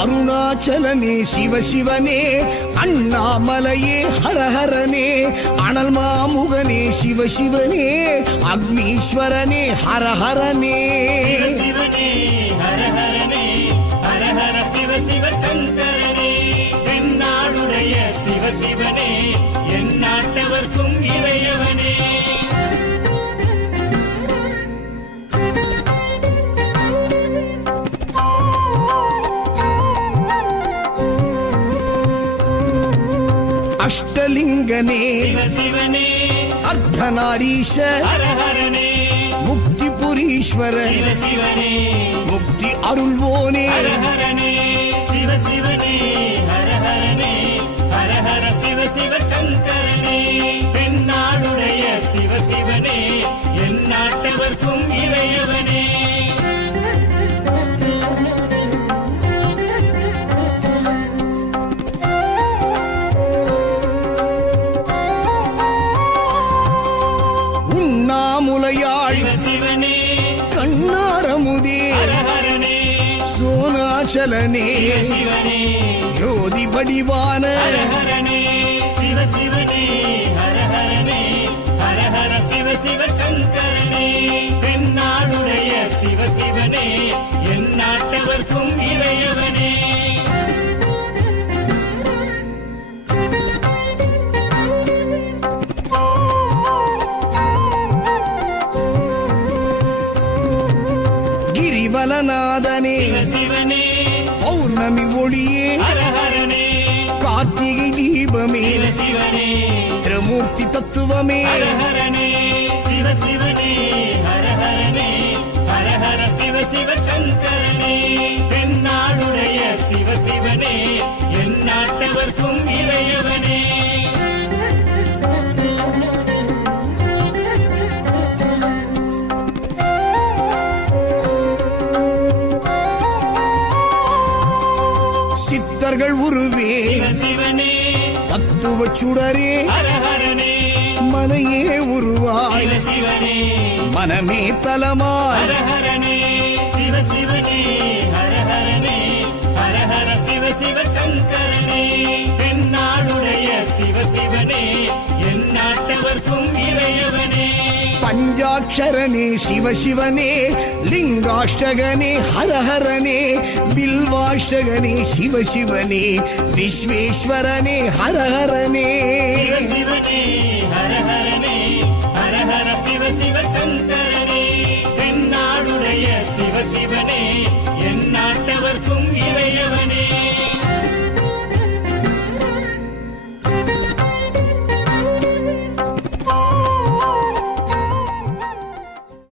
அருணாச்சலனே சிவசிவனே, அண்ணாமலையே ஹரஹரனே, அனல் மாமுகனே சிவசிவனே, அக்னீஸ்வரனே ஹரஹரனே. சிவசிவனே ஹரஹரனே, ஹரஹர சிவ சிவ சங்கரனே, தென்னாடுடைய சிவசிவனே, என் நாட்டவர்க்கும் இறையவனே. அஷ்டலிங்கனே சிவசிவனே, அர்த்தநாரீஷ ஹரஹரனே, முக்திபுரீஸ்வர சிவசிவனே, முக்தி அருள்வோனே. ஹரஹரனே சிவசிவனே, ஹரஹரனே, ஹரஹர சிவ சிவ சங்கரனே, தென்னாடுடைய சிவசிவனே, என் நாட்டவர்க்கும் இறையவனே. உண்ணாமுலையாள் சிவசிவனே, கண்ணாரமுதே ஹரஹரனே, சோனாச்சலனே சிவசிவனே, ஜோதி வடிவான ஹரஹரனே சிவசிவனே, ஹரஹரனே, ஹரஹர சிவ சிவ சங்கரனே, தென்னாடுடைய சிவசிவனே, என் நாட்டவர்க்கும் இறையவனே. கிரிவலநாதனே சிவசிவனே, பௌர்ணமி ஒளியே ஹரஹரனே, கார்த்திகை தீபமே சிவசிவனே, திரமூர்த்தி தத்துவமே. ஹரஹரனே சிவசிவனே, ஹரஹரனே, ஹரஹர சிவ சிவ சங்கரனே, தென்னாடுடைய சிவசிவனே, என் நாட்டவர்க்கும் இறையவனே. சித்தர்கள் உருவே சிவசிவனே, தத்துவ சுடரே ஹரஹரனே, மனையே உருவாய் சிவசிவனே, மனமே தலமாய். ஹரஹரனே சிவசிவனே, ஹரஹரனே, ஹரஹர சிவ சிவ சங்கரனே, தென்னாடுடைய சிவசிவனே, என் நாட்டவர்க்கும் இறையவனே. பஞ்சாட்சரனே சிவசிவனே, லிங்காஷ்டகனே ஹரஹரனே, பில்வாஷ்டகனே சிவசிவனே, விஸ்வேஸ்வரனே ஹரஹரனே. சிவசிவனே, ஹரஹரனே, ஹரஹர சிவ சிவ சங்கரனே, தென்னாடுடைய சிவசிவனே, என் நாட்டவர்க்கும் இறையவனே.